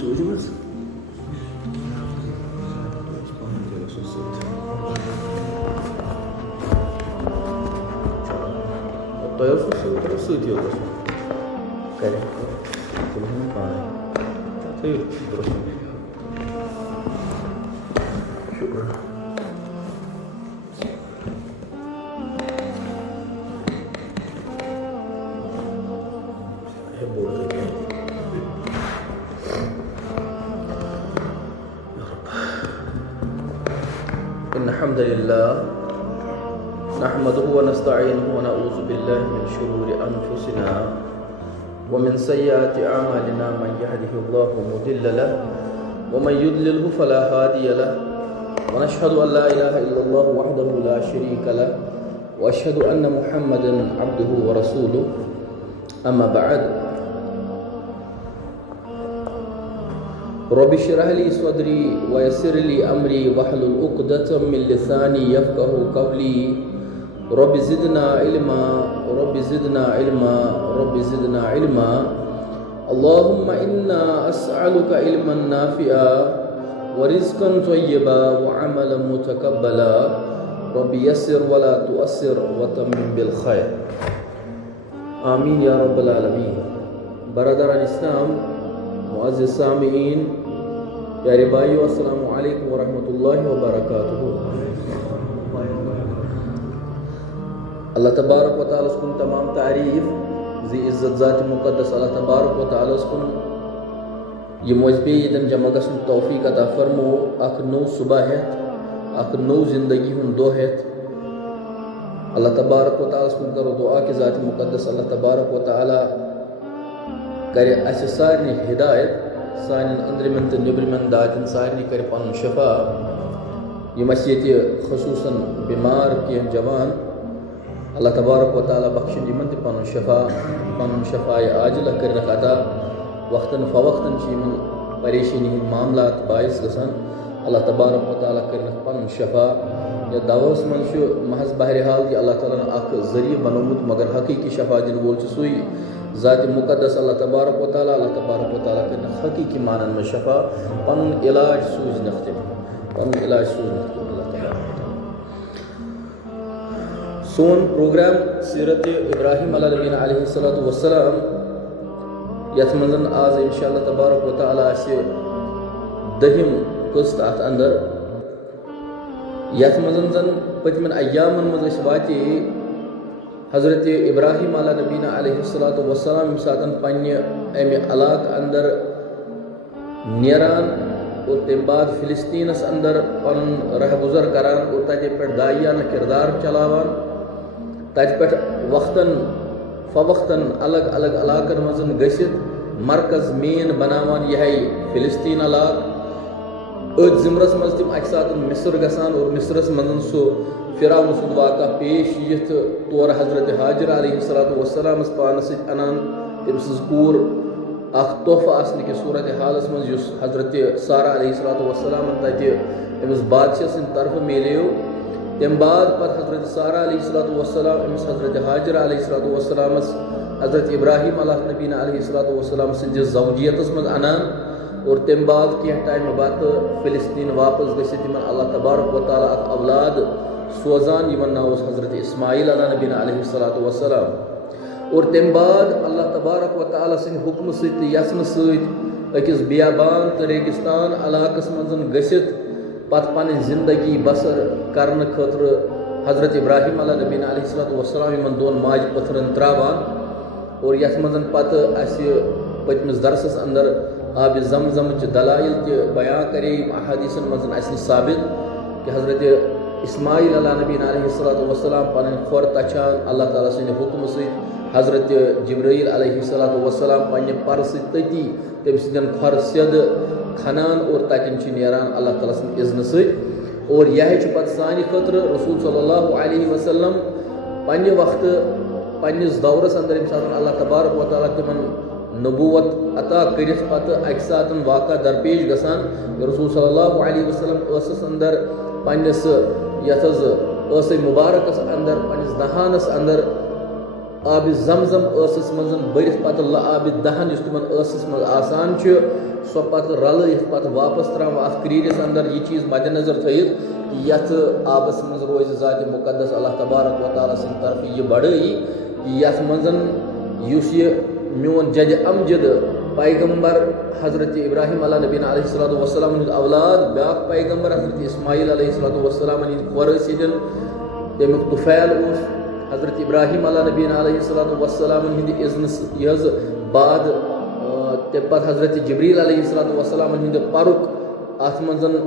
सोचमज तो सही होगा करें तुम्हें पाए शुक्र अल्हम्दुलिल्लाह नहमदुहु व नस्तईनुहु व नऊज़ु बिल्लाहि मिन शुरूरि अनफुसिना व मिन सय्यिआति अअमालिना मन यहदिहिल्लाहु मुदिल्ल लहु व मन युद्लिल्हु फला हादिय लहु व नशहदु अन ला इलाहा इल्लल्लाहु वहदहु ला शरीका लहु व अशहदु अन्न मुहम्मदन अब्दुहु व रसूलुहु अम्मा बअद रब्बि इश्रह ली सदरी व यस्सिर ली अमरी वहलुल उक़दतम मिन लिसानी यफ़क़हू क़ौली रब्बि ज़िदना इल्मा रब्बि ज़िदना इल्मा रब्बि ज़िदना इल्मा अल्लाहुम्मा इन्ना अस्अलुका इल्मन नाफ़िआ व रिज़्क़न तय्यबा व अमलन मुतक़ब्बला रब्बि यस्सिर व ला तुअस्सिर व तम्मिम बिल खैर आमीन या रब्बल आलमीन। बरदरान इस्लाम, मुअज़्ज़िज़ सामिईन, प्यारे भाइयों, अस्सलामु अलैकुम व रहमतुल्लाहि व बरकातुहू। अल्लाह तबारक व तआला उसकुन तमाम तारीफ़ ज़ी इज़्ज़त ज़ात मुक़द्दस अल्लाह तबारक व तआला उसकुन ये मजबे यदन जमा गसन तौफ़ीक़ अता फरमो अख नौ सुबह हेत अख नौ ज़िंदगी हुन दो हेत। अल्लाह तबारक व तआला उसकुन करो दुआ कि ज़ात मुक़द्दस अल्लाह तबारक व तआला करे अस सारे हिदायत सान अंदरमन तो नबरमन दातन सारे कर पन शफा यम ये खसूसन बीमार कह जवान अल्लाह तबारक व तआला बख्शन यमन तो पन शफाए आजिला कर अता वक्तन फ़वक्तन परेशानी हंद मामलात बायस गसान अल्लाह तबारक व तआला कर पन शफा या दवास मन महज बहरहाल कि अल्लाह ताला अख जरिए बनोमुत मगर हकीकी शफा दिन वोल सुई ज़ात मुक़द्दस अल्लाह तबारक व तआला कर हकीकी मानन में शफा पन इलाज सूझ नख्तिम पन इलाज सूझ नख्तिम अल्लाह तबारक सोन प्रोग्राम सीरत इब्राहिम अलैहि नबीना वस्सलाम यथ मंजन आज इंशाअल्लाह तबारक व तआला आसे दहिम किस्त अत अंदर यथ मंजन जन पतमन अय्यामन मज वाति हज़रत इब्राहिम अला नबीना अलैहिस्सलातु वस्सलाम सातन पन्ने अमे इलाक़ अंदर नेरान और तम बाद फ़िलिस्तीनस अंदर पन रह गुज़र करान और तत पे दाइयाना किरदार चलावान तत पे वक्तन फ़वक्तन अलग अलग इलाक़न मजन गसित मरकज़ मेन बनावान यह फ़िलिस्तीन इलाक़ अद ज़िमरस मज तम अक सात मिस्र गसान और मिस्रस मजन सो फ़िरौन सुद वाक़ा पेश यथ तौर हज़रत हाजिर अलैहिस्सलातु वस्सलाम पानस अनान तम सज कूर अख तोहफ़ा आसने के सूरत हालस मज युस हज़रत सारा अलैहिस्सलातु वस्सलाम तत अमिस बादशाह सिंद तरफ मिलेव तम बाद पत हज़रत सारा अलैहिस्सलातु वस्सलाम अमिस हज़रत हाजिर अलैहिस्सलातु वस्सलाम हज़रत इब्राहिम नबीना अलैहिस्सलातु वस्सलाम सिंदिस ज़ौजियतस मज अनान और तम बाद कह टाइम बाद फ़िलिस्तीन वापस गसित अल्लाह तबारक व तआला अख औलाद सोजान यमन नाव हज़रत इस्माइल अला नबीना अलैहिस्सलातु वस्सलाम और तम बाद अल्लाह तबारक व तआला सिंद हुक्म सत यसन सत अकिस बियाबान तो रेगिस्तान इलाक़स मजन गसित पत पन ज़िंदगी बसर करन खतर हज़रत इब्राहिम अला नबीना अलैहिस्सलातु वस्सलाम यमन दोन माज पत्थरन त्रावान और यथ मजन पत अस पतमिस दरसस अंदर आब ज़मज़म दलाइल बयां करे अहादीसन मजन अस साबित कि हज़रत इस्माइल अला नबीना अलैहिस्सलातु वस्सलाम पन खोर तछान अल्लाह ताला सिंद हुक्म सत हज़रत जिब्रील अलैहिस्सलातु वस्सलाम पन्ने पर सती तम सिंदन खोर सेद खनान और ततन नेरान अल्लाह ताला सिंद इज़्न सत और यह पत सानि खतर रसूल सल्लल्लाहु अलैहि वसल्लम पन्ने वक्त पन्निस दौरस अंदर यम सातन अल्लाह तबारक व तआला तिमन नबूवत अता करित पत अक सातन वाक़ा दरपेश गसान रसूल सल्लल्लाहु अलैहि वसल्लम अंदर पन्निस यथ मुबारकस अंदर पन्निस दहानस अंदर आब ज़मज़म मजन बरित पत आब दहन तिमन मज आसान सो पत रल पत वापस त्राव अथ क्रीरिस अंदर यह चीज़ मद्देनजर थयित कि यथ आबस मज रोज ज़ात मुकद्दस अल्लाह तबारक व तआला सिंद तरफ यह बड़ई कि यथ मजन युस यह मोन जद अमजद पैगम्बर हजरत इब्राहिम अला नबीना अलैहिस्सलातु वस्सलाम हुंद औलाद ब्याक पैगम्बर हजरत इस्माइल अलैहिस्सलातु वस्सलाम हिंद खोरस यदन तमिक तुफैल उस हजरत इब्राहिम अला नबीना अलैहिस्सलातु वस्सलाम हिंद इज़्न यह बाद तप हजरत जिब्रील अलैहिस्सलातु वस्सलाम हिंद परुक अथ मजन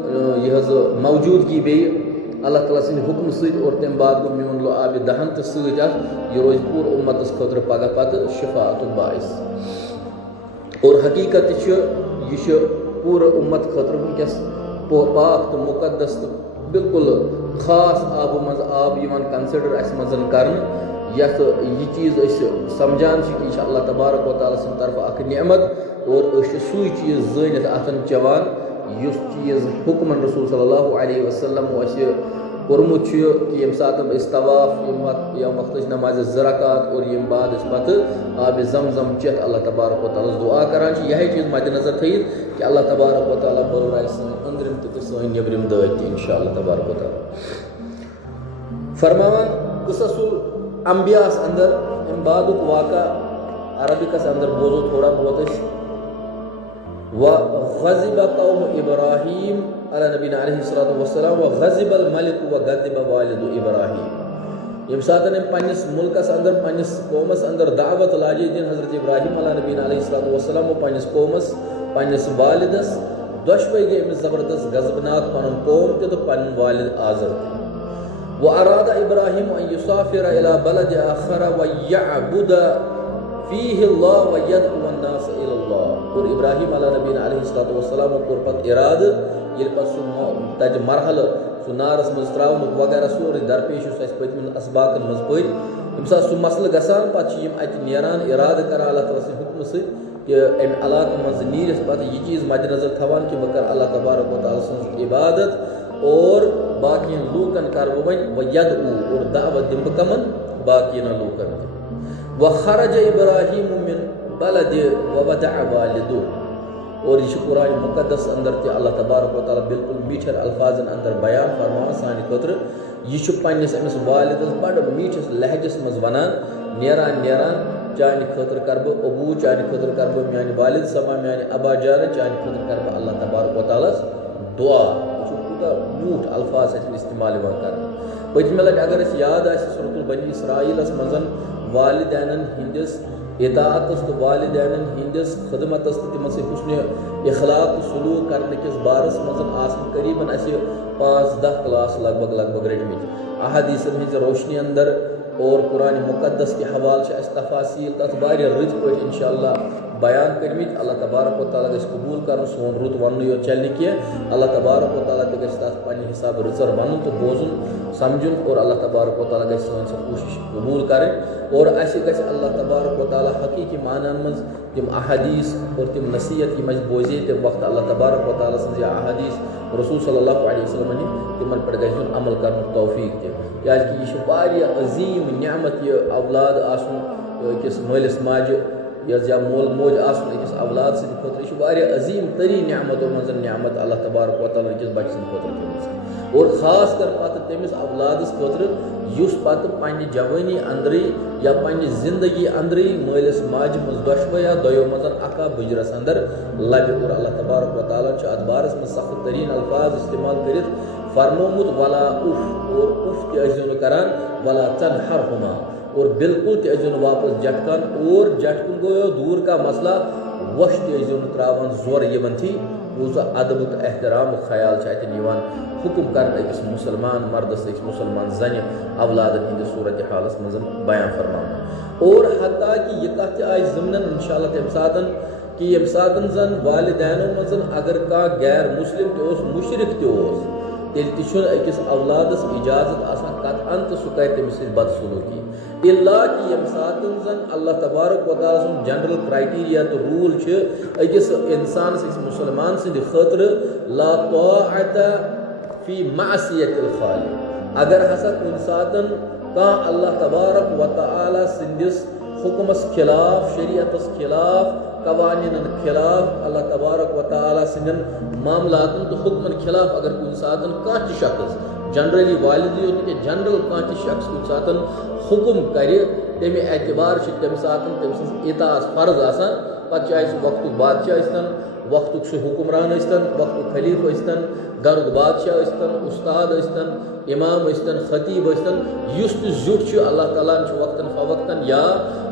यह मौजूदगी बे अल्लाह ताला सिंद हुक्म सत और तम बाद गो मोन लो आब दहन तो सत यह रोज पूर उम्मतस खतर पगह पत शिफातुल बाइस और हकीकत यह पूर उम्मत खतर वनकस पाक तो मुकद्दस तो बिल्कुल खास आब मज आब कंसिडर अस मजन कर यथ यह चीज़ समझान कि अल्लाह तबारक व तआला सिंद तरफ अख नेमत और सू चीज़ जनित अतन चवान युस चीज़ हुक्मन रसूल सल्लल्लाहु अलैहि वसल्लम कोर्मुत कि यम सात तवाफ यम वक्त नमाज ज़रकात और यम बाद पत आब ज़मज़म चेत अल्लाह तबारक व तआला दुआ करान यह चीज़ मद्देनजर थयित कि अल्लाह तबारक व तआला बलराय सन अंदरिम तो सन नबरिम दात इंशाअल्लाह तबारक व तआला फरमावन क़िससुल अंबियास अंदर अम बादुक वाक़ा अरबिकस अंदर बोझो थोड़ा बहुत व ग़ज़िब कौम इब्राहीम अला नबीना अलैहिस्सलातु वस्सलाम व ग़ज़िबल मलिक व गज़िब वालिदु इब्राहीम यम सातन पन्निस मुल्कस अंदर पन्निस कौमस अंदर दावत लाजे दिन हजरत इब्राहीम अला नबीना अलैहिस्सलातु वस्सलाम व पन्निस कौमस पन्निस वालिदस दोशवे गए अमिस ज़बरदस्त गज़बनाक पनुन कौम तो पन वालिद आज़र व अरादा इब्राहीम अन युसाफिर इला बलद आखर व यअबुद फीहि अल्लाह व यदउ अन्नास इलल्लाह और इब्राहीम अला नबीना अलैहिस्सलातु वस्सलाम कोर पत इराद ये पत तज मरहल सु नारस मज त्रावन वगैरह सोरे दरपेश पतमिन असबाकन मज पे यम सह मसल गसान पत अत नेरान इराद कर अल्लाह ताला सिंद हुक्म सत कि अम इलाक मज नीरस पत यह चीज़ मद्देनजर थवान कि बह कर अल्लाह तबारक व तआला सिंज इबादत और बाकी लूकन कर वन व यदउ और दावत दिम कमन बाकी लूकन व खरज इब्राहीम मिन बलद व वदअ वालिदु और यह कुरान मुकद्दस अंदर ते अल्लाह तबारक व तआला बिल्कुल मीठर अल्फाजन अंदर बयान फरमान सानि खतर यह पन्निस अमिस वालिदस बड़ मीठस लहजस मज वनान नेरान नेरान चान खतर कर बह अबू चान खतर कर बह म्यान वालिद समा म्यान अबा जान चान खतर कर बह अल्लाह तबारक व तआला दुआ मूठ अल्फाज इस्तेमाल कर पतम लट अगर याद सूरतुल बनी इसराइलस मजन वालिदैन हिंदिस इताअतस तो वालिदैन हिंदिस खदमतस तो तिमन से हुस्न इखलाक सलूक करने किस बारस मजन आसन करीबन 5-10 क्लास लगभग रटमित अहादीसन हिंज रोशनी अंदर और कुरान मुकद्दस के हवाल से तफासील तथ वारिया रज पे इंशाअल्लाह बयान करमित अल्लाह तबारक व तआला गस कबूल कर सोन रुत वन यो चलने की अल्लाह तबारक व तआला गस तथ पन्ने हिसाब रजर वन तो बोजुन समझुन और अल्लाह तबारक व तआला गस सन से कोशिश कबूल करें और ऐसे गस अल्लाह तबारक व तआला हकीकी मानन मज तिम अहादीस और तिम नसीहत की मज बोझे ते वक्त अल्लाह तबारक व तआला सन अहादीस रसूल सल्लल्लाहु अलैहि वसल्लम तिमन पर गस अमल कर तौफीक दे क्या कि यह अजीम नियामत यह औलाद आसन किस मालिस माज या मोल मोज आस औलाद सद खतर अजीम तरी नियामत मज नियामत अल्लाह तबारक व तआला किस बच्चे खतर और खास कर पत तमिस औलादस खतर युस पत पन्ने जवानी अंदर या पन्ने जिंदगी अंदर मालिस माज मज दोशवे या दो मजन अका बुजरस अंदर लबे और अल्लाह तबारक व तआला अत बारस में सख्त तरीन अल्फाज इस्तेमाल कर फरमोमुत वला उफ और उफ तजन करान वला तनहरहुमा और बिल्कुल तजन वापस झटकान और झटकन गो दूर का मसला वश तजन त्रावन जोर यमन थी वो अदब तो एहतराम ख्याल हुक्म कर अकिस मुसलमान मर्दस अकिस मुसलमान जन औलादन हिंद सूरत हालस मज बयान फरमाना और हत्ता कि यह कत आय ज़िमनन इंशाअल्लाह तम सातन कि यम सातन जन वालिदैन मज अगर का गैर मुस्लिम तो मुशरिक तो तेल अकिस औलादस इजाजत आसान कतअन तो सह कर तमिस बदसलूकी इल्ला कि यम सातन जन अल्लाह तबारक व तआला सुन जनरल क्राइटेरिया तो रूल अकिस इंसान मुसलमान सद खतर ला ताअत फी मासियतिल खालिक अगर हसा कुन सातन का अल्लाह तबारक व तआला सिंदिस हुक्मस खिलाफ शरीयतस खिलाफ कवानीन खिलाफ अल्लाह तबारक व तआला सिंदन मामलातन तो हुक्मन खिलाफ अगर कुन सातन कांच शख्स जनरली वालिद योत के जनरल कांच शख्स कुन सातन हुक्म करे तमे एतबार तम सातन तम इताअत फर्ज आसान पत चाहे वक्त बादशाह इस्तन वक्त हुक्मरान इस्तन वक्त खलीफ इस्तन गरुक बादशाह इस्तन उस्ताद इस्तन इमाम इस्तन खतीब इस्तन युस जुट अल्लाह ताला वक्तन फवक्तन या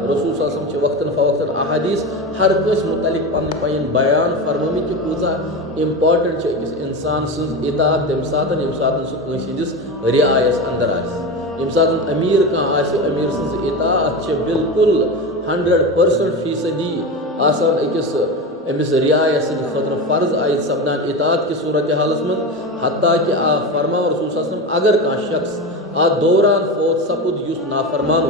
रसूल सल्लल्लाहु वक्तन फवक्तन अहादीस हर कस मुतलिक पन बयान फरमोमी कि कूजा इम्पॉर्टेंट अकिस इंसान सज इताअत तम सातन यम सातन सह कंसिस रियायस अंदर यम सातन अमीर कह अमीर सज इताअत बिल्कुल 100% फीसदी आसान अकिस अमिस रियायत खतर फर्ज आय सपदान इताअत की सूरत हालस में हत्ता कि फरमा रसूल सल्लल्लाहु अलैहि वसल्लम अगर कह शख्स आ दौरान फौत सपुद युस नाफरमान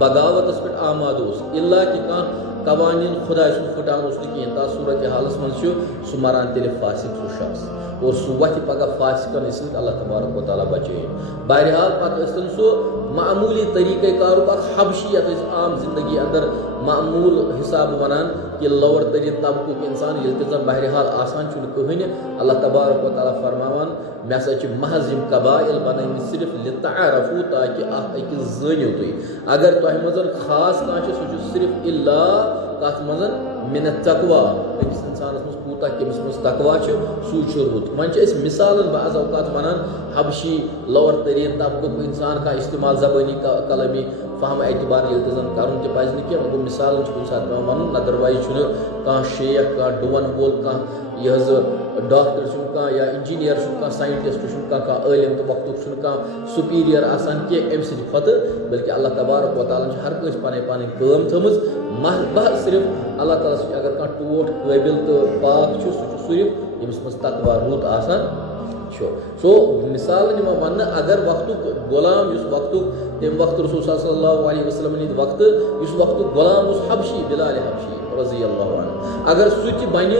बगावतस पे आमाद इल्ला कि कह कवानीन खुदा फुटान कहें तथ सूरत हालस में सह मरान तेल फासिक सह शख्स और सह वथ पगह फासिकन अल्लाह तबारक व तआला बचे बहरहाल पत सह मामूली तरीक़ार हबशी यथ आम जिंदगी अंदर मामूल हिसाब वनान कि लोअर तरीन तबकुक इंसान ये जन बहरहाल आसान कहें अल्लाह तबारक व तआला फरमावान मे सा महज यम कबाइल बन सिर्फ लितारफू ताकि अकिस जानियो तुम अगर तुम मज खास कह सह सिर्फ इल्ला कत मज मिन तकवा अकिस इंसानस मज कूता कमिस मज तकवा सू रुत वन मिसाल बाज़ औकात वनान हबशी लोअर तरीन तबकुक इंसान का इस्तेमाल जबानी कलमी फहम एतबार ये जन कर पज कह गो मिसाल कुछ सात पे वन अदरवाइज कह शेख कह डुवन वोल कह यह डॉक्टर कह या इंजीनियर कह साइंटिस्ट कह आलिम तो वक्त कह सुपीरियर आसान कह अम सत बल्कि अल्लाह तबारक व तआला हर कस पन पन काम थमज महज सिर्फ अल्लाह ताला अगर कह टोट काबिल तो पाक सह सिर्फ यमिस मज तकवा रुत आसान सो मिसाल वन अगर वक्त गुलाम वक्त तम वक्त रसूल सल्लल्लाहु अलैहि वसल्लम वक्त वक्त गुलाम हबशी बिलाल हबशी रज़ी अल्लाहु अन्हु अगर सह बन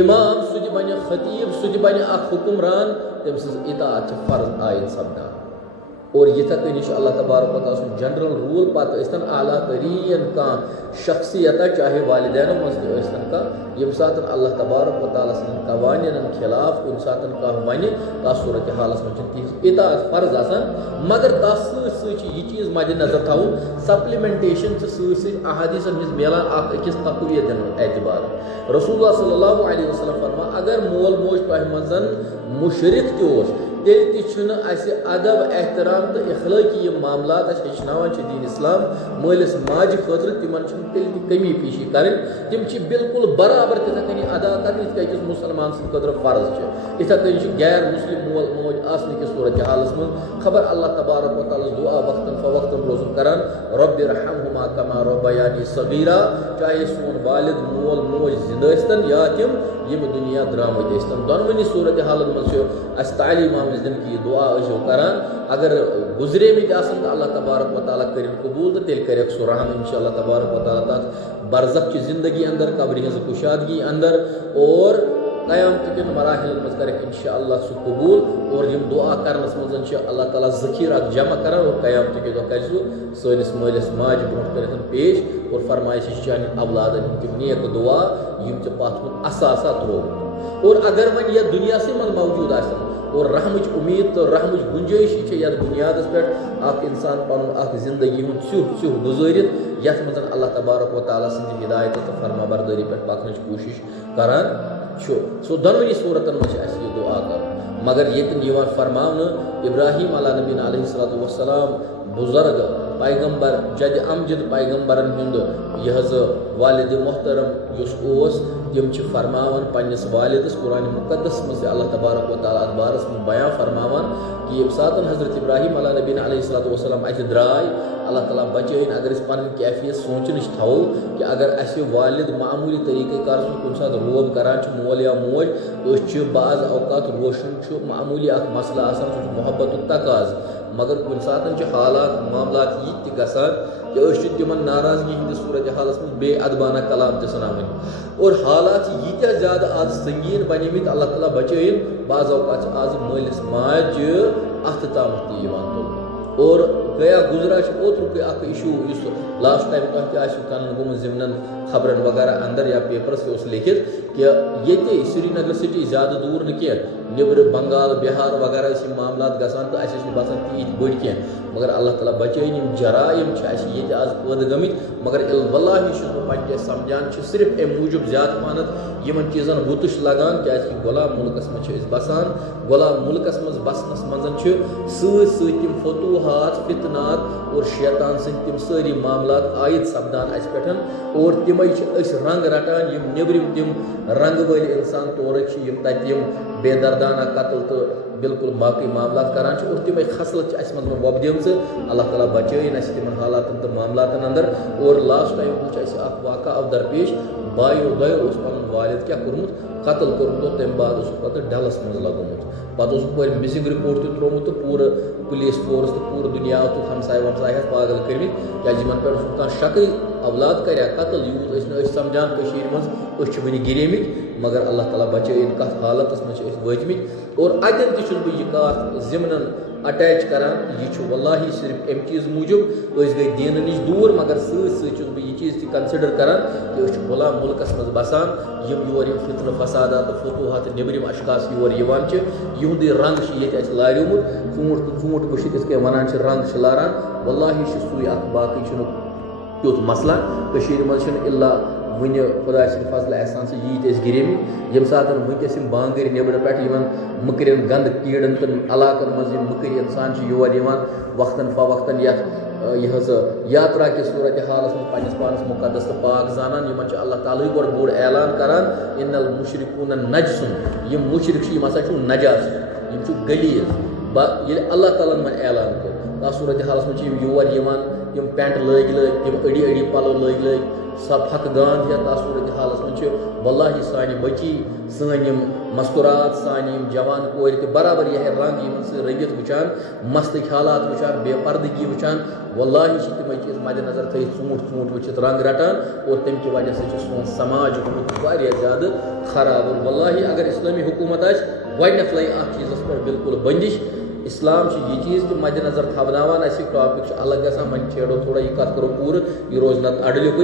इमाम सह बन खतीब सह बन हुक्मरान तम सज इताअत फर्ज आयन सपदान और यथ कन अल्लाह तबारक व तआला जनरल रूल पत आला तरीन कह शख्सियत चाहे वालिदैन मज कह यम सात अल्लाह तबारक व तआला सदन कवानीन खिलाफ कुन सात कह वन तथ सूरत हालस में इताअत फर्ज आसान मगर तथ यह चीज़ मद नजर थो सप्लीमेंटेशन अहादीसन मज मिलान अकिस तकवीत एतबार रसूलुल्लाह सल्लल्लाहु अलैहि वसल्लम फरमा अगर मोल मोज तह मज मुशरिक तोस तेल अदब एहतराम तो अखलाकी मामलात हेचनावान दीन इस्लाम मलिस माज खतर तिम तेल कमी पेशी कर तम बिल्कुल बराबर तिथ कन अदा कर अकिस मुसलमान सर फर्ज इथ कन गैर मुस्लिम मोल मोज आसने की सूरत हालस में खबर अल्लाह तबारक व तआला दुआ वक्तन फवक्तन रोजन करान रब्बि रहमहुमा कमा रब्बयानी सगीरा चाहे सोन वालिद मोल मोज जिंदा या तिम यम दुनिया द्रामत दोनवनी सूरत हालत मज तालीम दिन की दुआ करान अगर गुजरे मत अल्लाह तबारक व तआला कर कबूल तो तेल कर सह रहम इंशाअल्लाह तबारक व तआला तथ बरज़ख की जिंदगी अंदर कब्र हज कुशादगी अंदर और क़यामत के मराहिल मज कर इंशाअल्लाह सह कबूल और यम दुआ करनस मज अल्लाह ताला ज़खीरा जमा कर और क़यामत के दो कर सनिस मालिस माज ब्रोह कर पेश और फरमाइश चान अवलादन तम नेक दुआ यम पथ असासा त्रो और अगर वन यह दुनिया से मन मौजूद और रहमच उम्मीद तो रहमच गुंजाइश यथ बुनियाद पे इंसान पन जिंदगी सुह गुजारित यथ मज अल्लाह तबारक व तआला सद हिदायत तो फरमा बरदारी पे पकन कोशिश करान सो दोनवनी सूरतन मज दुआ कर मगर ये फरमान इब्राहिम अला नबीना अलैहिस्सलातु वस्सलाम बुजुर्ग पैगम्बर जद अमजद पैगम्बरन हुंद यह वालिद मोहतरम उस तम फरमान पन्नस वालिदस कुरान मुकद्दस मज अल्लाह तबारक व तआला अत बारस में बयान फरमान कि ये सात हज़रत इब्राहिम अला नबीना अलैहिस्सलातु वस्सलाम अत द्राय अल्लाह ताला बचन अगर पन कैफियत सोचन थो कि अगर अस वालिद मामूली तरीक़ार कुन सात रोब करान मोल या मोज बाज़ औकात रोशन मामूली मसला मोहब्बत तकाज मगर कुन सात हालात मामलात ये गसान कि तिम नाराजगी हंदिस सूरत हालस में बे अदबाना कलाम तनावन और हालात यीत्या ज्यादा आज संगीन बनिमित अल्लाह ताला बचन बाज़ औकात आज मलिस माज अथ ताम तुल और गया गुजरा ओत्र इशू इस लास्ट टाइम तह गुम जिमन खबरन वगैरह अंदर या पेपर्स लिखित कि ये श्रीनगर सिटी ज़्यादा दूर न नबर बंगाल बिहार वगैरह मामला गसान तो बसान तीत बड़ कह मगर अल्लाह ताला बचाइन जराइम ये आज पैदा गमित मगर वल्लाहि पे समझान सिर्फ अम मूजूब ज़्यादा पानत यमन चीज़न बुतुश लगान क्या गुलाम मुल्कस मज बसान गुलाम मुल्कस मज बसनस मज सम फतूहात फितनात और शैतान सद तम सारी मामला आयद सपदान अस पे और तम रंग रटान नबरिम तम रंग वाल इंसान तौर तम बेदर्दाना कत्ल तो बिल्कुल बाकी मामला करान और तम खसलत मज वबदम अल्लाह ताला बचाइन तिमन हालात तो मामला अंदर और लास्ट टाइम वो वाक़ा अब दरपेश बायो दो पन वालिद क्या कोर्मुत कत्ल कोर्मुत तम बाद पे डलस मज लगोमुत पे मिसिंग रिपोर्ट त्रोमुत तो पूरा पुलिस फोर्स तो पूरा दुनिया तो हमसाय वमसाय पागल कर्मित क्या पे शक औलाद कर कत्ल यूत समझान मज वन गिरेमित मगर अल्लाह ताला बचाइन कत हालत मज वतमित और अतन तुम यह कत जिमन अटैच करान यह वल्लाहि सिर्फ अम चीज़ मूजूब गई दीन नश दूर मगर सच यह चीज़ कंसिडर करान कि गुलाम मुल्कस मज बसान योर फितन फसादात फतूहात नबरिम अशखास योर युंद रंग ये लारियोमुत ूंट वुत वनान रंग लारान वल्लाहि सू बाकी तुत मसला मज इल्ला वन खुदा फजल एहसान से यीत गिरेम यम सात वनकस बांगर नबर पे मकरन गंद कीड़न तो इलाकन मज मकर इंसान योर वक्तन फवक्तन यह यात्रा के सूरत हालस में पन्नस पानस मुकदस तो पाक जानान अल्लाह ताला गोड़ बोड़ ऐलान करान इन्नल मुशरिकून नजसुन यम मुशरिक हसा नजास यम गलीज ये अल्लाह ताला मन ऐलान कर तथ सूरत हालस में योर यम पेंट लग तम अड़ी अड़ी पलो लग सब हक गान या तथ सूरत हालस में वल्लाहि सान बची सान मस्कुरात सान जवान कोर के बराबर यह रंग इन रंगित वुचान मस्त हालात वुचान बेपर्दगी वुचान वल्लाहि तम चीज मद्देनजर थी ूंट वुचित रंग रटान और तम कि वजह से सोन समाज ज़्यादा खराब और वल्लाहि अगर इस्लामी हुकूमत आथ चीज़स पर बिल्कुल बंदिश इस्लाम ये चीज़ तो मद्देनजर थवनावान टॉपिक अलग गसान मन छेड़ो थोड़ा यह कत करो पूर यह रोज नत अडलुक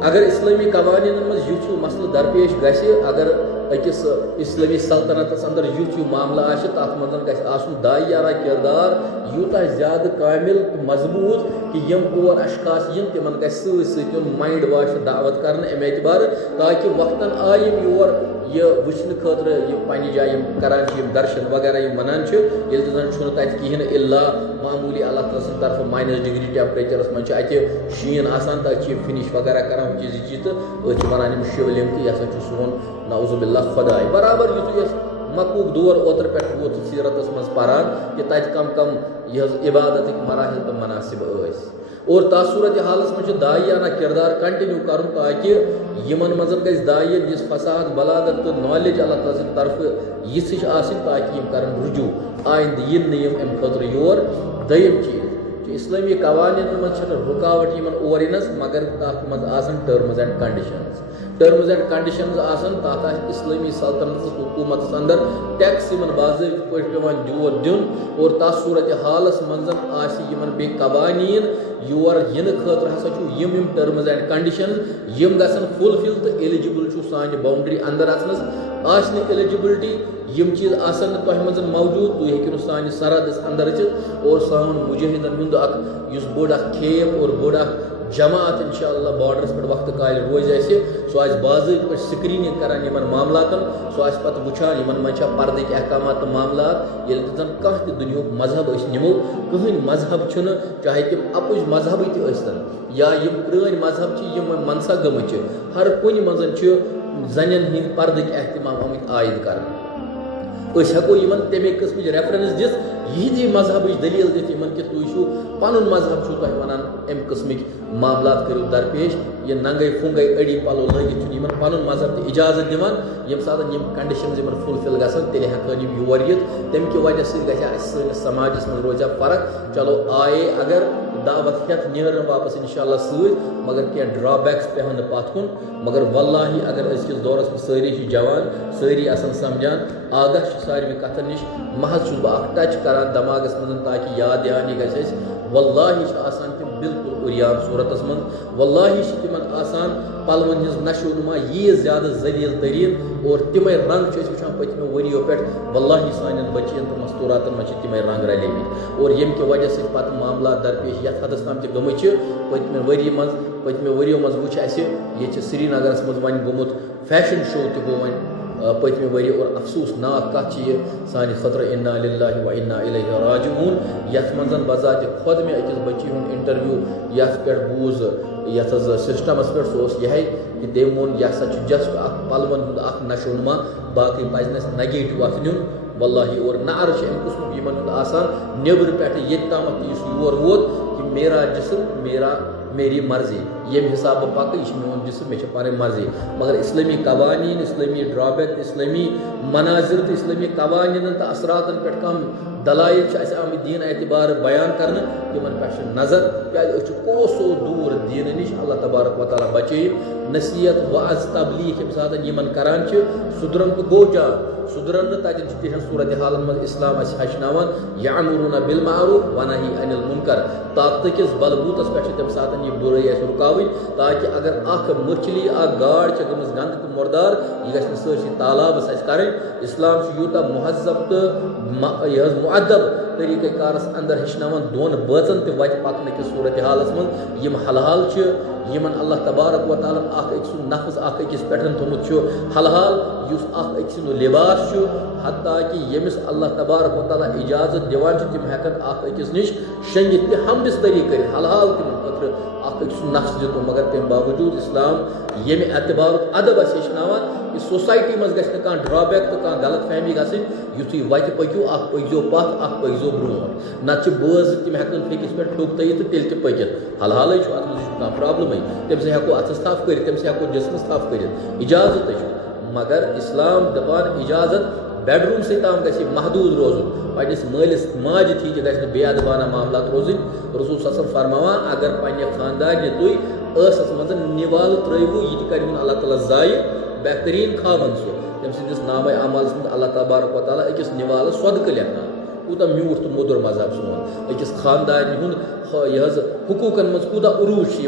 अगर इस्लामी कवानीन मज युथ मसल दरपेश गि अगर अकिस इस्लामी सल्तनतस अंदर युथ मामला तथ मज गु दायाना किरदार यूता ज़्यादा कामिल तो मजबूत कि यम और अशखास तिमन ग माइंड वाश दावत कर अमे एतबार ताकि वक्तन आय योर यह वुचन खतर यह पन्ने जाए करान दर्शन वगैरह मनान ये कहें इल्ला मामूली अल्लाह ताला तरफ माइनस डिग्री टेम्परेचरस मज शीन आसान तो फिनिश वगैरह करान चीज तो वन शिवलिंग तो यह सोन नौजुबिल्ला खुदा बराबर यु मकूक दौर ओतर पे वो सीरतस मज पारान कि तत कम कम यह इबादत मराहिल तो मनासिब और तथ सूरत हालस में दायाना किरदार कंटिन्यू कर ताकि यमन मज गज दायन जिस फसाद बलागत तो नॉलेज अल्लाह ताला तरफ यिश ताकि कर रुजू आइंद इन अम खतर योर दयम चीज इस्लामी कवानीन मज रुकावट और इनस मगर तथ मज टर्म्स एंड कंडीशंस तथ इस्लामी सल्तनत हुकूमत अंदर टैक्स बाज़ाब्त पेवान जोर दिन और तथ सूरत हालस मज बे कवानीन योर इन खतर हसा यम टर्म्स एंड कंडीशन यम गसन फुलफिल तो एलिजिबल सान बाउंड्री अंदर अचनस एलिजिबिलिटी यम चीज आसन तह मज मौजूद तुम हेकु सान सरहदस अंदर और सान मुजाहिदन हुंद बोड़ खेप और बोड़ जमात इंशाअल्लाह बॉर्डर्स पे वक्त काल रोज सो बाज़ाब्त स्क्रीनिंग करान इन मामलातन सो पे वुचान इन मज पर्दक अहकामात तो मामलात ये जन कह दुनिया मजहब निमो कहीं मजहब चाहे तम अपुज मजहब तन या प्रान मजहब मनसा गम हर कुन मज जन हंद पर्दक एहतमाम आमत आयद कर हेको तमे किस्म रेफरेंस दिस यही मजहब दलील दित कि तुम पन मजहब तुम वनान अम किस्मिक मामला करो दरपेश ये नंगे फुंगे अड़ी पलो लगित पन मजहब तो इजाजत दिवान यम सात कंडीशन फुलफिल गसान तेल हेकान योर यित तम कि वजह समाजस मज रोजा फर्क चलो आए अगर दावत हेत नेरन वापस इंशाल्लाह सत मगर क्या ड्रॉबैक्स पेहन पत कुन मगर वल्लाही अगर अजकिस दौरस में सारी जवान सारी आसान समझान आगाह सारे कथन नश महज बह टच करान दमागस मज ताकि याद यान यह वल्लाही आसान तम बिल्कुल उरियान सूरतस मन वल्लाही तिमन आसान पलवन हज नशो नुमा यी ज्यादा जलील तरीन और तिमे रंग वुचान पत्मो वरियो पे वल्लाही सान बचियन तो मस्तूरातन मज तिमे रंग रले और यम कि वजह से पत मामला दरपेश यथ हदस ताम गमत पत्मे वरियो मज वुच ये श्रीनगरस मज वन गोमुत फैशन शो तो गो वन पत्मे वरी और अफसोसनाक कत सान खतर इन्ना लिल्लाहि व इन्ना इलैहि राजिऊन यथ मंजन बजात खुद में अकिस बच्ची हुन इंटरव्यू यथ पे बूज यथ सिस्टमस पे सो यह कि तम वोन यह जस्ट पलवन हुंद नशोनुमा बाकी पजन नेगेटिव अथ नुन वल्लाही और नार अम कुसम यमन आसान नेबर पे ये तम योर वोत कि मेरा जिस्म मेरी मर्जी ये हिसाब पक यह मोन जिसम मे पे मर्जी मगर इस्लामी कवानीन इस्लामी ड्रॉबैक इस्लामी मनाजिर तो इस्लामी कवानीन तो असरातन पे कम दलाइल आम दीन एतबार बयान कर तिमन पे नजर क्या कोसो दूर दीन नश अल्लाह तबारक व तआला बचे नसीहत वाज तबलीग यम सात यमन करान सुधरन तो गो जा सुधरन तन तिहन सूरत हाल मज इस्लाम हचनावान यामुरूना बिल मारूफ व नही अनिल मुनकर ताकत किस बलबूतस पे तम सात यह बुराई रुकावन ताकि अगर मछली गाड़ गमज गंद तो मुर्दार यह गि सरसी तालाबस कर इस्लाम यूता महजब तो यह मुअद्दब तरीक़े कारस अंदर हचनावान दोन बचन तो वत पकन किस सूरत हालस मज यम हलहाल यमन अल्लाह तबारक व तआला अक नफ्स अकिस पे थोमुत हलहाल अक लिबास हत्ता कि यमिस अल्लाह तबारक व तआला इजाजत दिवान तिम हेकन अकिस निश शंगित हमदिस तरीक़े हलहाल तिम खतर अक नफ्स दितो मगर तम बावजूद इस्लाम ये एतबार अदब हचनावान कि सोसाइटी मज गि कह ड्रॉबैक तो कह गलत फहमी गई युथु वत पकू पकजो पथ पकजो ब्रो नत बज तम हेकन फेकिस पे ठोक तयित तेल त पकित हलहाल अत मज प्रॉब्लम तम से हेको अथस थफ कर तम से हेको जिसमस थफ कर इजाजत मगर इस्लाम दपान इजाजत बेडरूम से ताम गि महदूद रोजन पन्निस मालिस माज थी गि बेअदबाना मामला रोजन रसूल सल्लल्लाहु फरमावान अगर पन्ने खानदान तुस मज निवाल त्रवु यह कर अल्लाह ताला जाय बेहतरीन खावन सो तम सिंदिस नाम अमल अल्लाह तबारक व तआला अकिस निवाल सदक लेखान कूत म्यूठ तो मुदुर मजहब सोन अकिस खानदान यह हुकूकन मज कूत उरूज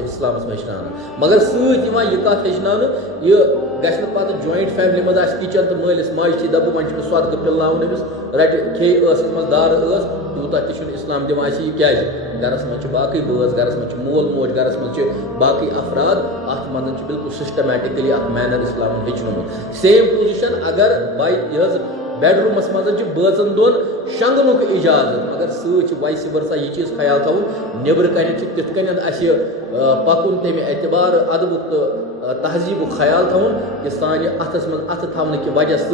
इस्लाम हचनान मगर सत यह कत हचनान यह गि पे जॉइंट फैमिली मज किचन तो मालिस माज थी दप वन सदक पिलनावन अमिस रट खे मज दार तूता तु इस्लाम दिवान क्या गरस मज बाकी बज गरस मज मोल मोज गरस मज बाकी अफराद अत मंद बिल्कुल सिस्टमैटिकली मैनर इस्लाम हचनमुत सेम पोजिशन अगर बाई यह बेडरूमस मज बचन दोन शंगनुक इजाजत मगर सत वाइस वर्सा यह चीज ख्याल थवन नबर कन तिथ कन पकुन तमे एतबार अदबुक तो तहजीब ख्याल थवन कि सान अथस मज अथ थवन कि वजह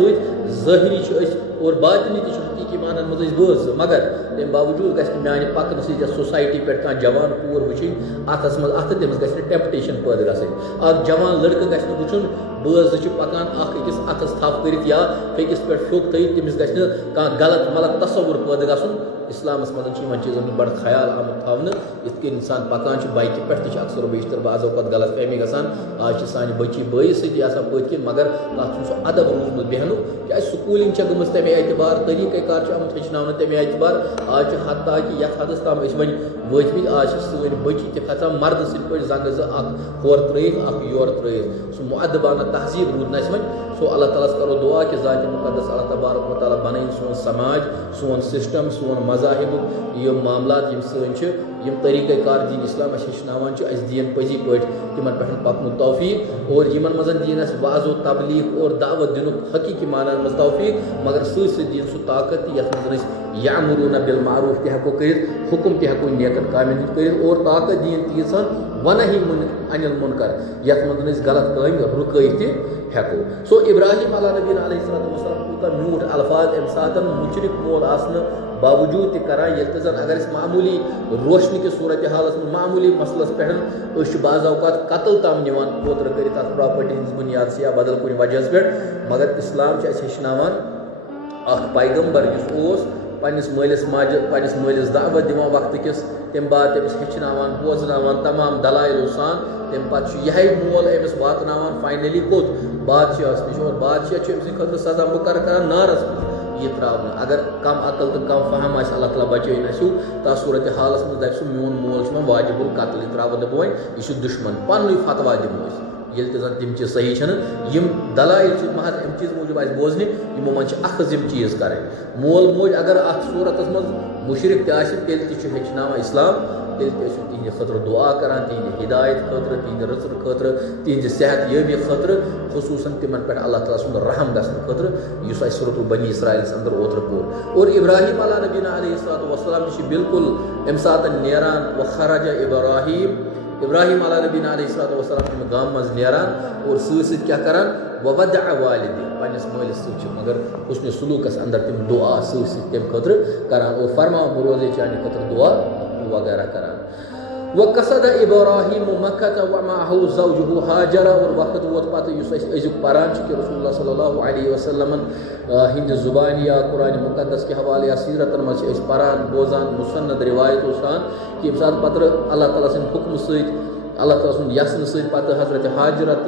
सहिरी और बातनी हकीकी मानन मज बज मगर तम बावजूद गि माने पकन सत सोसाइटी पे कह जवान कोर वुचन अथस मज अथ तमिस गि टेम्पटेशन पैदा गई जवान लड़क गि वुचन बज पकान अकिस अथस थप कर या फेकिस पे ठोक तयित तमिस गि कह गलत मलत तस्वुर पैदा गन इस्लामस मज चीजन बड़ ख्याल आमुत थवन इत इंसान पकान बाइक पे अक्सर बेशतर बाज़त गलत फहमी गसान आज सान बच्ची बई सत पत्किन मगर तथ सह अदब रूजमुत बेहन क्या स्कूलिंग गम तमे एतबार तरीक़े कार आमुत हचनावन तमे एतबार आज हत्ता कि यथ हदस ताम वन वतमित आज सन बच्ची त खचान मर्द पे जंग होर त्रयित योर त्रयित सह मुअद्दबाना तहजीब रूद न वन सो अल्लाह ताला करो दुआ कि ज़ात मुक़द्दस अल्लाह तबारक व तआला बनाइन सोन समाज सोन सिस्टम सोन मज़ाहिब यम मामलात यम सन यम तरीक़े कार दीन इस्लाम हचनावान दीन पजी पे तिमन पे पकन तौफीक और यमन मज दीन वाजो तबलीग और दावत दिन हकीकी मानन मज तौफीक मगर सत दीन सह ताकत यथ मज यामुरूना बिल मारूफ तको कर हुकुम तको नेकन कामिन कर और ताकत दीन तीसान व नही अनिल मुनकर यथ मज गलत काम रुक हेको सो इब्राहिम अला नबी अलैहिस्सलाम कूता म्यूठ अल्फाज अम सात मुशरिक मोल आसन बावजूद तरान ये जन अगर मामूली रोशनी के सूरत हालस में मामूली मसलस पे बाज़ात कत्ल तम निवान पोतर कर प्रॉपर्टी हज बुनियाद से या बदल कुछ वजह पे मगर इस्लाम हचनावान पैगम्बर पन्निस मालिस माज पन्निस मालिस दावत दिवान वक्त किस तम बाद तमिस हेचनावान बोजनावान तमाम दलाइल सान तम पत यह मोल अमिस वातनावान फाइनली कोत बादशाह निश और बादशाह अमिस खतर सजा मुकर कर नारस ये त्रावन अगर कम अकल तो कम फहम अल्लाह ताला बचो नसू ता सूरत हालस में दप मोन मोल वाजिबुल कत्ल त्रावन दपोन यह दुश्मन पन्न फतवा दिमो ये जन तम चीज सही यम दलाइल महज अम चीज मूजूब आज बोजने यमो मन अखज यम चीज करें मोल मोज अगर अत सूरत मज मुशरिक तेल हेचना इस्लाम तेल तिहद खतर दुआ करान तिहद हिदायत खतर तिहद रचर खतर तिहद सेहत यबी खतर खसूसन तिमन पे अल्लाह ताला सुंद रहम गसन खतर युस सूरतुल बनी इसराइल अंदर ओतर पोर और इब्राहिम अला नबीना अलैहिस्सलातु वस्सलाम बिल्कुल अम सात नेरान व खरज इब्राहिम अला नबीना अलैहिस्सलातु वस्सलाम गाम मज नेरान और सत क्या करान ववदअ वालिदी पन्नस मालिस मगर उसने सुलूकस अंदर तम दुआ सत तम खतर करान और फरमान रोजे चाने खतर दुआ वगैरह करान वक़सद इब्राहिम मक्कत व माहू ज़ौजुहु हाजर और वक्त वोत पत अजुक परान कि रसूलुल्लाह सल्लल्लाहु अलैहि वसल्लम हिंद जुबान या कुरान मुकद्दस के हवाले या सीरतन मज परान बोजान मुसन्नद रिवायत सान कि सात पत्र अल्लाह ताला सिंद हुक्म सत अल्लाह ताला सुन यसन सत पत हजरत हाजरत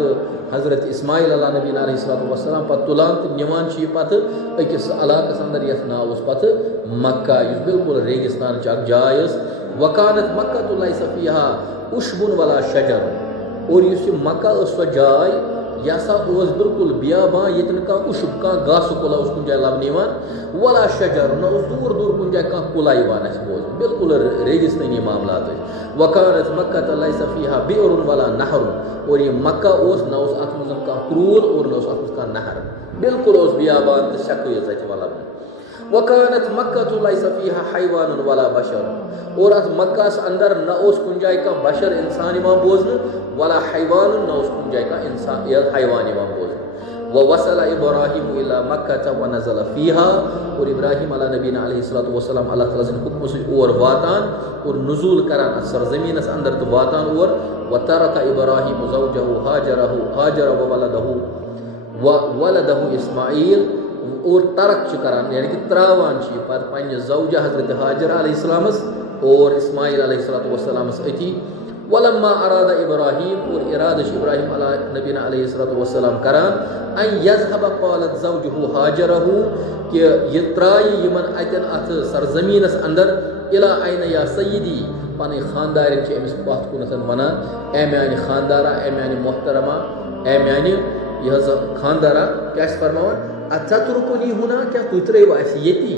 हजरत इस्माइल अला नबीना अलैहिस्सलातु वस्सलाम पत तुलान तो निवान पत अकिस इलाकस अंदर यथ नाव पत मक्का युस बिल्कुल रेगिस्तान अक जाय वकानत मक्का लैसा फीहा उशबुन वला शजर और युस मक्का सो जाय यह सा बिल्कुल बियाबान ये उशब कह गास कुला कुन जाए लबन वला शजर न दूर दूर कुन जाए कह कुला बोज बिल्कुल रेगिस्तानी मामला वकानत मक्का लैसा फीहा बिअरुन वला नहर और ये मक्का न अत मज कह क्रूल और न अत कह नहर बिल्कुल बियाबान तो शक वलब वकानत मक्का लैसा फीहा हैवान वला बशर और अत मक्का अंदर न कुन जाए कह बशर इंसान बोजन वला हैवान न कुन जाए कह इंसान हैवान बोजन व वसल इब्राहिम इला मक्का व नज़ल फीहा और इब्राहिम अला नबीना अलैहिस्सलातु वस्सलाम अल्लाह ताला सिन हुक्म से और वातान और नुज़ूल करान सरजमीन अंदर तो वातान और व तरक इब्राहिम ज़ौजहु हाजर व वलदहु इस्माइल और तरक करान यानी कि त्रावान पत पन्ने ज़ौजा हजरत हाजर अलैहिस्सलामस और इस्माइल अलैहिस्सलातु वस्सलामस अति वलम्मा अराद इब्राहिम और इरादश इब्राहिम अला नबीना अलैहिस्सलातु वस्सलाम करान अन यज़हब क़ालत ज़ौजुहु हाजरहु कि ये त्राय यमन अतन अत सरजमीनस अंदर इला ऐन या सय्यदी पन खानदार च अमिस पत कुनसन वनान ए म्यानि खानदारा ए म्यानि मोहतरमा ए म्यानि यह खानदारा क्या फरमावन अततरुकुनी हुना क्या तु त्रेव अस यति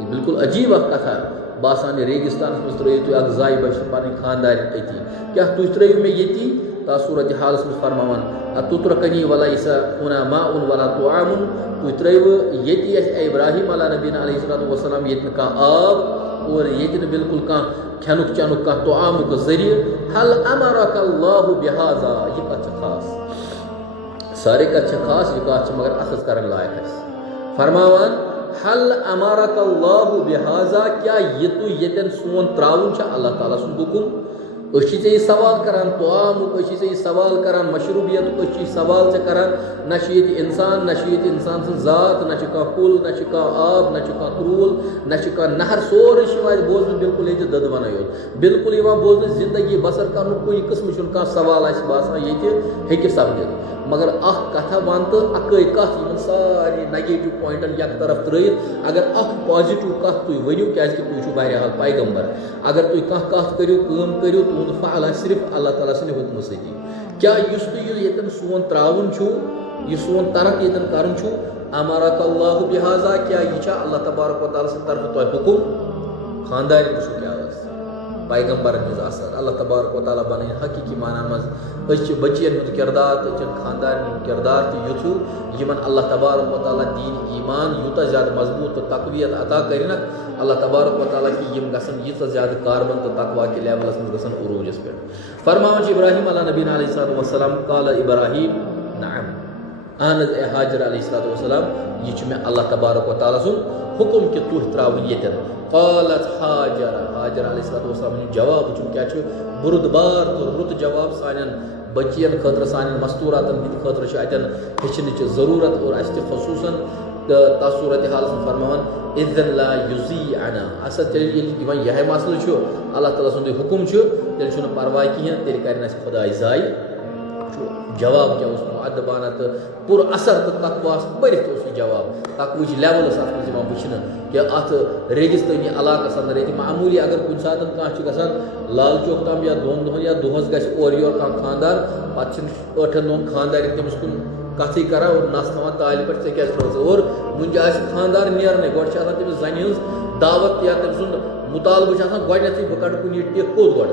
बिल्कुल अजीब कथा बासान रेगिस्तान में त्रो तु अख जाय बच पन खानदार अति क्या तु त्रो मे यति ता सूरत हालस में फरमावन अतुत्रकनी वलैसा हुना माउन वला तुआमुन तु त्रो यति अस इब्राहिम अला नबीना अलैहिस्सलातु वस्सलाम यति का आब और यति बिल्कुल का खनुक चनुक का तुआमुक जरिए हल अमरक अल्लाहु बिहाजा ये कछ खास सारे कछ खास ये कछ मगर अखज करन लायक है फरमावन हल अमरक अल्लाहु बिहाजा क्या ये तु यतन सोन त्राउन छ अल्लाह ताला सुन हुकुम अशी सवाल करान तुआमुक अशी सवाल करान मशरूबियत अशी सवाल च करान नशीत इंसान सन जात न कुल न आब न क्रूल न नहर सोरे बोजन बिल्कुल ये दद वन बिल्कुल बोजन जिंदगी बसर कर कुछ किस्म कह सवाल बासान ये सपदित मगर अख कथा वन तो अकै कथ सारे नेगेटिव पॉइंटन यक तरफ त्रयित अगर अख पॉजिटिव कथ तुम वनु क्या तुम बहरहाल पैगम्बर अगर तुम कह कथ करो काम करो तुंद फल सिर्फ अल्लाह ताला सद हुक्म सती क्या ये सोन त्रावन सोन तरक ये कर अमरक अल्लाहु बिहाजा क्या यह अल्लाह तबारक व तआला तरफ तुम हुक्म खानदार क्या पैगम्बर मज असर अल्लाह तबारक व तआला बन हकीकी माना मज बचियन हुंद किरदार तो खानदार किरदार तो युथु यमन अल्लाह तबारक व तआला दीन ईमान यूत ज्यादा मजबूत तो तकवियत अता करन अल्लाह तबारक व तआला की यम गसन यूत ज्यादा कारबन तो तकवा के लेवलस में गसन उरूजस पे फरमान इब्राहिम अला नबीना अलैहिस्सलातु वस्सलाम काल इब्राहिम नअम आनज ए हाजर अलैहिस्सलातु वस्सलाम ये में अल्लाह तबारक व तआला सुन हुक्म के तुह त्रावन यतन क़ालत हाजर अलैहिस्सलातु वस्सलाम जवाब क्या बुरुदबार तो रुत जवाब सानन बचियन खतर सान मस्तूरातन हंद खतर अतन हेचन जरूरत और अस खसूसन तो तस सूरत हालस में फरमान इज़न ला युज़ी अना अस यह मसल अल्लाह ताला सुंद हुकुम तेल परवाह कहें तेल कर खुदाई जाय जवाब क्या मुअद्दबाना तो पुर असर तो तकवास बरित जवाब तकवच लेवल वुचन कि अत रेगिस्तानी इलाकस अंदर ये मामूली अगर कुछ सात कह लाल चौक तम या दोन दोहन या दोहस गौर योर कह खानदार पे 8 दोहन खानदार तमिस कुन कथी करा और नस थवान ताल पे क्या और मुंज खानदार नेरने गो तमिस जन हज दावत या तम सुंद मुतालबह गथी बह कड़ कुन टिक कोत गो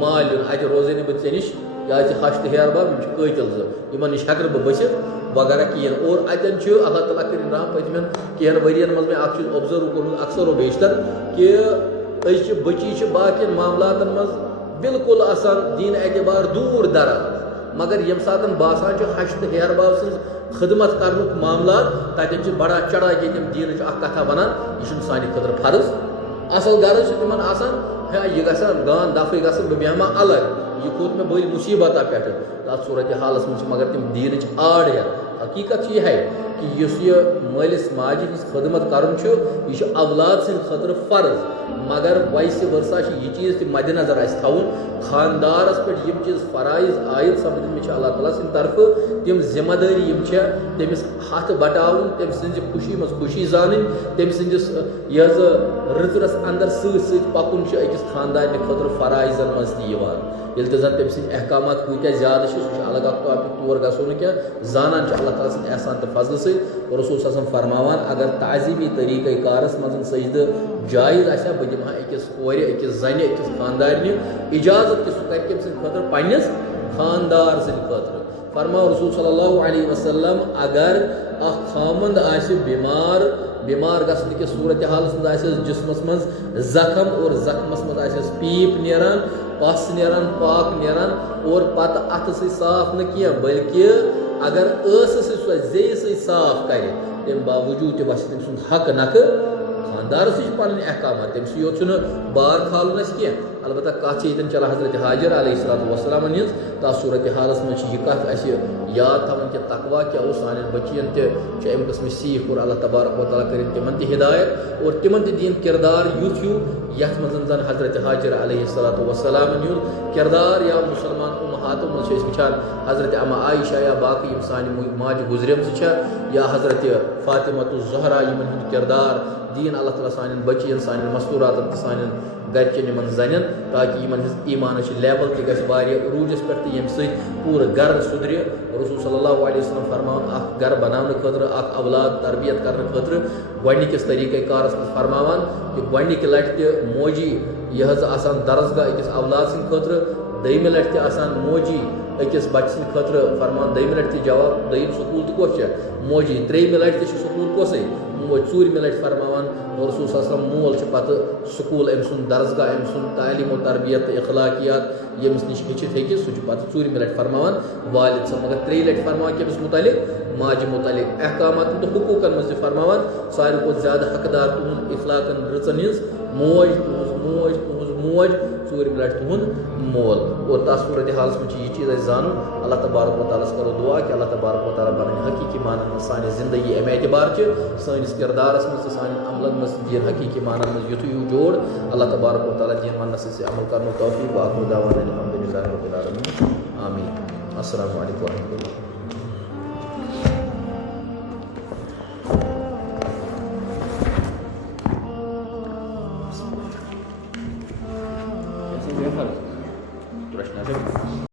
माल अत रोजे बह ऐ नश या हश तो हेर बाब कतिल इन नश हेक बह बसित वगैरह कहें और अतन अल्लाह ताला कर राम पतमें कहें वरियन मज में चीज ऑब्जर्व कोर्मुत अक्सर व बेशतर कि बची बाकी मामलातन मज बिल्कुल आसान दीन एतबार दूर दराज मगर यम सात बासान हश तो हेर बाब सज खदमत कर मामला तन बड़ा चढ़ा कि तम दीन कथा वनान यह सानि खतर फर्ज असल गर्ज तिमन आसान यह ग गान दफे ग बह बेहमा अलग यह खोत में बड़ी मुसीबत पे तथ सूरत हालस में मगर तम दीन आड़ या हकीकत यह है कि यह मालिस माजि हज खदमत कर अवलाद सद खतर फर्ज मगर वैसे वर्षा यह चीज़ तक मद्देनजर थवन खानदारस पे यम चीज़ फ़राइज आयद सपदित अल्लाह ताला सद तरफ तम जिम्मेदारी तमिस हथ बटावन तम सज खुशी मज खुशी जान तम सदिस यह रचरस अंदर सत पकुन अकिस खानदार खतर फ़राइजन मज ये तम सद अहकाम कूत्या ज्यादा सह अलग टॉपिक तौर गो क्या जानान अल्लाह ताला सद एहसान तो फजल सत रसूल फरमावान अगर तज़ीमी तरीक़ कारस मज सजद जायज़ आ बह दिमा अकिस कोर अकिस जन अकिस खानदार इजाजत कि सह कर कम खतर पन्निस खानदार सद खतर फरमाओ रसूल सल्लल्लाहु अलैहि वसल्लम अगर खामंद बीमार बीमार गसन कि सूरत हालस मज जिस्मस मज जख्म और जख्मस मज पीप नीरान पस नीरान पाक नीरान और पत अथ से साफ न कह बल्कि अगर सह जे सह साफ कर तम बावजूद तम तम सुंद हक नख खानदार पन अहकाम तम योत बार खालन कह अलबत्ता कत ये चला हजरत हाजिर अलैहिस्सलाम हज तथ सूरत हालस में यह कत याद थवन कि तकवा क्या सान बचियन तम कस्म सीख और अल्लाह तबारक व तआला कर तिमन हिदायत और तिमन दीन किरदार युथ यथ मज जन हजरत हाजिर अलैहिस्सलाम किरदार या मुसलमान उम्महातों मज वुचान हजरत अम्मा आयशा या बाकी सान माज गुजरम या हजरत फातिमा ज़हरा यमन किरदार दीन अल्लाह ताला सान बचियन सान मस्तूरात सान गरचन इन जन ताकि इन ईमान लेवल तरूजस पे यम पूर गर सुधर रसूल सल्लल्लाहु अलैहि वसल्लम फरमान गर बनाने खतर अवलाद तरबियत करने खतर गस तरीक़ कारस में फरमान कि गक लट मोजी यह दरसगाह अकिस अवलाद सद खतर दम लट मोजी अकिस बच्चे सद खतर फरमान दम लट जवाब दम स्कूल तो कस मोजी त्रेम लट स्कूल कस मोज ूरम लट फरमान रसूल सल्लल्लाहु अलैहि वसल्लम मोल पत स्कूल अम सुन दरसगाह अम सुन तालीम और तरबियत इखलाकियात यमिस नश हेचित हे सह पत ूरम लट फरमान वालिद सब मगर 3 लट फरमान कमिस मुतलिक माज मुतलिक अहकाम तो हुकूकन मज फरमान सारे को ज्यादा हकदार तुहद इखलाकन रचन हज मोज मोज मोज ूरम लट तुहद मोल और तस सूरत हालस में यह चीज़ जान अल्लाह तबारक व तआला करो दुआ कि अल्लाह तबारक व तआला बन हकीकी मानन में सान जिंदगी अम एतबार सानिस किरदारस में सान अमलन में दीन हकीकी मानन में युथ जोड़ अल्लाह तबारक व तआला दीन मानस से अमल करने तौफीक व आखिर दावाना अल्हम्दुलिल्लाहि रब्बिल आलमीन आमीन अस्सलामु अलैकुम व रहमतुल्लाह। प्रश्न